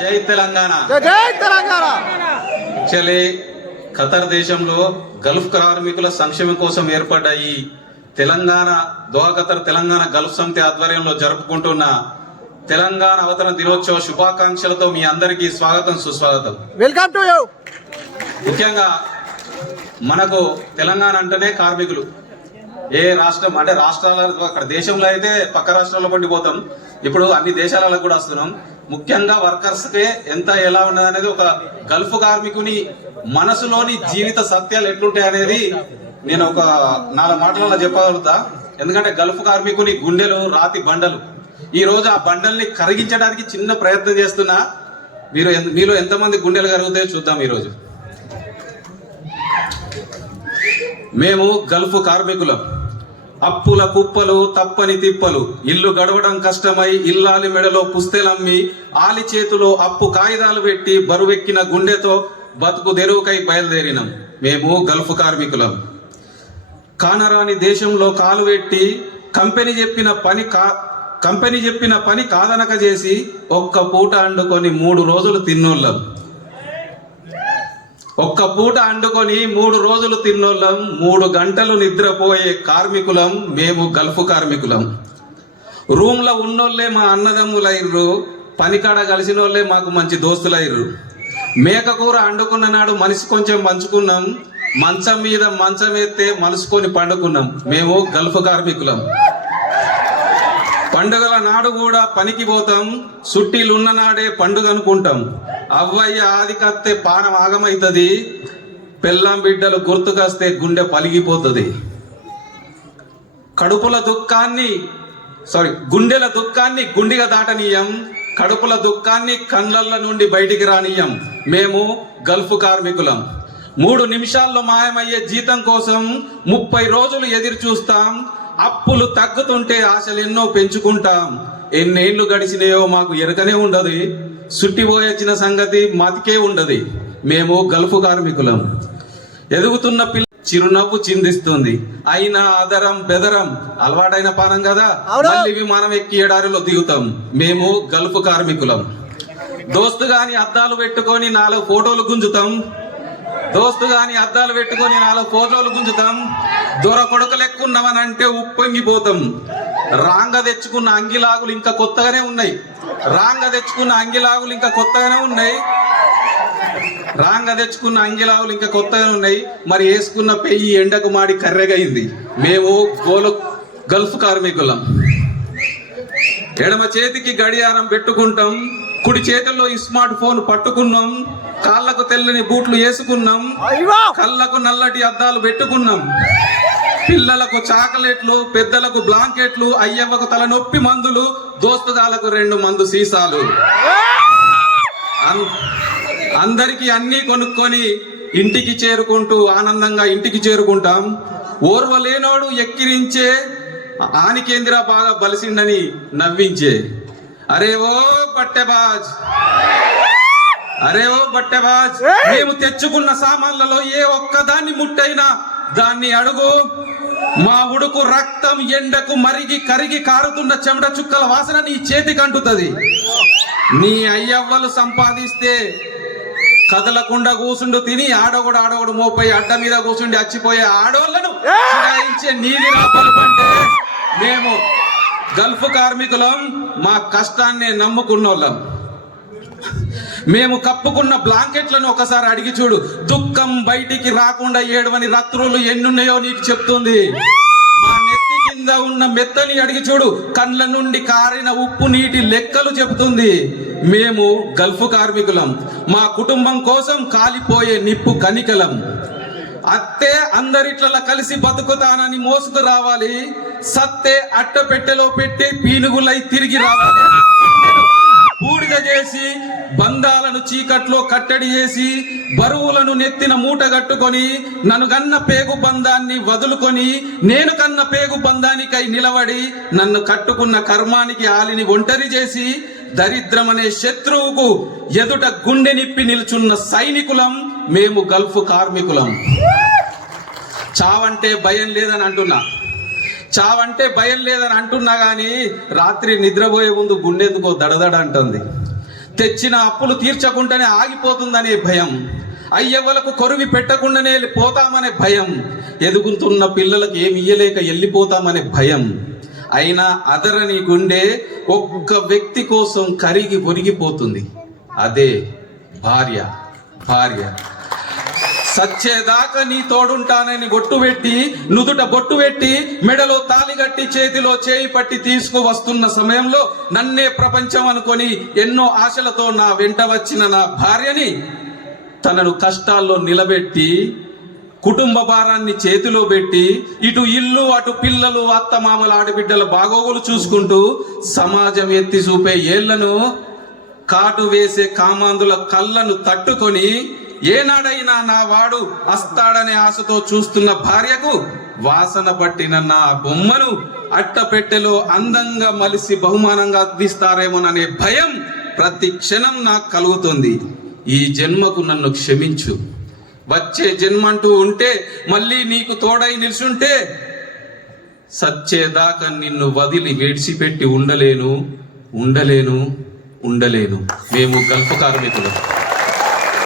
జై తెలంగాణ. జై తెలంగాణ. యాక్చువల్లీ ఖతర్ దేశంలో గల్ఫ్ కార్మికుల సంక్షేమం కోసం ఏర్పడ్డ ఈ తెలంగాణ ఖతర్ తెలంగాణ గల్ఫ్ సమితి ఆధ్వర్యంలో జరుపుకుంటున్న తెలంగాణ అవతరణ దినోత్సవ శుభాకాంక్షలతో మీ అందరికీ స్వాగతం సుస్వాగతం. Welcome to you. ముఖ్యంగా మనకు తెలంగాణ అంటేనే కార్మికులు. ఏ రాష్ట్రం అంటే రాష్ట్రాల అక్కడ దేశంలో అయితే పక్క రాష్ట్రాల్లో పండిపోతాం, ఇప్పుడు అన్ని దేశాలలో కూడా వస్తున్నాం. ముఖ్యంగా వర్కర్స్ కే ఎంత ఎలా ఉన్నది అనేది ఒక గల్ఫ్ కార్మికుని మనసులోని జీవిత సత్యాలు ఎట్లుంటాయి అనేది నేను ఒక 4 మాటలలో చెప్పగలుగుతా. ఎందుకంటే గల్ఫ్ కార్మికుని గుండెలు రాతి బండలు. ఈ రోజు ఆ బండల్ని కరిగించడానికి చిన్న ప్రయత్నం చేస్తున్నా. మీలో ఎంతమంది గుండెలు కరుగుతాయో చూద్దాం. ఈరోజు మేము గల్ఫ్ కార్మికులం. అప్పుల కుప్పలు తప్పని తిప్పలు, ఇల్లు గడవడం కష్టమై ఇల్లాలి మెడలో పుస్తెలమ్మి ఆలి చేతిలో అప్పు కాగితాలు పెట్టి బరువెక్కిన గుండెతో బతుకు తెరువుకై బయలుదేరినాం. మేము గల్ఫ్ కార్మికులం. కానరాని దేశంలో కాలు పెట్టి కంపెనీ చెప్పిన పని కాదనక చేసి ఒక్క పూట అండుకొని 3 రోజులు తిన్నోళ్ళం. ఒక్క పూట అండుకొని 3 రోజులు తిన్నోళ్ళం. 3 గంటలు నిద్రపోయే కార్మికులం. మేము గల్ఫ్ కార్మికులం. రూమ్లో ఉన్నోళ్లే మా అన్నదమ్ములైర్రు, పనికాడ కలిసిన వాళ్ళే మాకు మంచి దోస్తులైర్రు. మేకకూర అండుకున్న నాడు మనిషి కొంచెం పంచుకున్నాం. మంచం మీద మంచం ఎత్తే మలుసుకొని పండుకున్నాం. మేము గల్ఫ్ కార్మికులం. పండుగల నాడు కూడా పనికి పోతాం. సుట్టీలున్న నాడే పండుగ అనుకుంటాం. అవ్వయ్య ఆదికత్తే పానం ఆగమైతుంది. పెళ్ళాం బిడ్డలు గుర్తుకొస్తే గుండె పలిగిపోతుంది. గుండెల దుఃఖాన్ని గుండిగా దాటనీయం. కడుపుల దుఃఖాన్ని కళ్ళ నుండి బయటికి రానియం. మేము గల్ఫ్ కార్మికులం. 3 నిమిషాల్లో మాయమయ్యే జీతం కోసం 30 రోజులు ఎదురు చూస్తాం. అప్పులు తగ్గుతుంటే ఆశలు ఎన్నో పెంచుకుంటాం. ఎన్నేళ్లు గడిచినాయో మాకు ఎరకనే ఉండదు. సుట్టిపోయొచ్చిన సంగతి మతికే ఉండదు. మేము గల్ఫ్ కార్మికులం. ఎదుగుతున్న పిల్ల చిరునవ్వు చిందిస్తుంది. అయినా ఆదరం బెదరం అలవాటైన పానం కదా, మళ్ళీ విమానం ఎక్కి ఎడారిలో దిగుతాం. మేము గల్ఫ్ కార్మికులం. దోస్తు గాని అద్దాలు పెట్టుకొని 4 ఫోటోలు గుంజుతాం. దొర కొడుకులు ఎక్కున్నామనంటే ఉప్పొంగిపోతాం. రాంగ తెచ్చుకున్న అంగిలాగులు ఇంకా కొత్తగానే ఉన్నాయి. మరి వేసుకున్న పెయ్యి ఎండకు మాడి కర్రెగైంది. మేము గల్ఫ్ కార్మికులం. ఎడమ చేతికి గడియారం పెట్టుకుంటాం. కుడి చేతుల్లో ఈ స్మార్ట్ ఫోన్ పట్టుకున్నాం. కాళ్లకు తెల్లని బూట్లు వేసుకున్నాం. కళ్ళకు నల్లటి అద్దాలు పెట్టుకున్నాం. పిల్లలకు చాక్లెట్లు, పెద్దలకు బ్లాంకెట్లు, అయ్యవ్వకు తలనొప్పి మందులు, దోస్తుగాలకు 2 మందు సీసాలు. అందరికీ అన్నీ కొనుక్కొని ఆనందంగా ఇంటికి చేరుకుంటాం. ఓర్వలేనోడు ఎక్కిరించే ఆనికేందిరా బాగా బలిసిండని నవ్వించే. అరే ఓ బట్టెబాజ్, మేము తెచ్చుకున్న సామాన్లలో ఏ ఒక్కదాన్ని ముట్టైనా దాన్ని అడుగు. మా ఉడుకు రక్తం ఎండకు కరిగి కారుతున్న చెమట చుక్కల వాసన నీ చేతికి అంటుతుంది. నీ అయ్యవ్వలు సంపాదిస్తే కదలకుండా కూసుండు తిని ఆడోడు మోపై అడ్డ మీద కూసుండి అచ్చిపోయే ఆడోళ్లను నీది రాపలుపంటే మేము గల్ఫ్ కార్మికులం. మా కష్టాన్ని నమ్ముకున్నోళ్ళం. మేము కప్పుకున్న బ్లాంకెట్లను ఒకసారి అడిగి చూడు. దుఃఖం బయటికి రాకుండా ఏడవని రాత్రులు ఎన్నున్నాయో నీకు చెప్తుంది. మా నెత్తి కింద ఉన్న మెత్తని అడిగి చూడు. కండ్ల నుండి కారిన ఉప్పు నీటి లెక్కలు చెబుతుంది. మేము గల్ఫ్ కార్మికులం. మా కుటుంబం కోసం కాలిపోయే నిప్పు కనికలం. అత్తే అందరిట్లా కలిసి బతుకుతానని మోసుకు రావాలి. సత్తే అట్టపెట్టెలో పెట్టి పీనుగులై తిరిగి రావాలి. బూడిద చేసి బంధాలను చీకట్లో కట్టడి చేసి బరువులను నెత్తిన మూట కట్టుకొని నన్ను కన్న పేగు బంధాన్ని వదులుకొని నేను కన్న పేగు బంధానికై నిలబడి నన్ను కట్టుకున్న కర్మానికి ఆలిని ఒంటరి చేసి దరిద్రమనే శత్రువుకు ఎదుట గుండె నిప్పి నిల్చున్న సైనికులం. మేము గల్ఫ్ కార్మికులం. చావంటే భయం లేదని అంటున్నా గాని రాత్రి నిద్రపోయే ముందు గుండెందుకో దడదడ అంటుంది. తెచ్చిన అప్పులు తీర్చకుండానే ఆగిపోతుందనే భయం, అయ్యవ్వలకు కొరివి పెట్టకుండానే పోతామనే భయం, ఎదుగుతున్న పిల్లలకు ఏమి ఇయ్యలేక వెళ్ళిపోతామనే భయం. అయినా అదరని గుండె ఒక్క వ్యక్తి కోసం కరిగి ఒరిగిపోతుంది. అదే భార్య. సచ్చేదాకా నీ తోడుంటానని బొట్టు పెట్టి, నుదుట బొట్టు పెట్టి, మెడలో తాళి కట్టి, చేతిలో చేయి పట్టి తీసుకువస్తున్న సమయంలో నన్నే ప్రపంచం అనుకొని ఎన్నో ఆశలతో నా వెంట వచ్చిన నా భార్యని తనను కష్టాల్లో నిలబెట్టి, కుటుంబ భారాన్ని చేతిలో పెట్టి, ఇటు ఇల్లు అటు పిల్లలు అత్తమామల ఆడబిడ్డల బాగోగులు చూసుకుంటూ సమాజం ఎత్తి చూపే ఏళ్లను, కాటు వేసే కామాందుల కళ్ళను తట్టుకొని ఏనాడైనా నా వాడు వస్తాడనే ఆశతో చూస్తున్న భార్యకు వాసన పట్టిన నా బొమ్మను అట్టపెట్టెలో అందంగా మలిసి బహుమానంగా అందిస్తారేమోననే భయం ప్రతి క్షణం నాకు కలుగుతుంది. ఈ జన్మకు నన్ను క్షమించు. వచ్చే జన్మంటూ ఉంటే, మళ్ళీ నీకు తోడై నిల్చుంటే, సచ్చేదాకా నిన్ను వదిలి విడిచిపెట్టి ఉండలేను. మేము గల్ఫ్ కార్మికులు.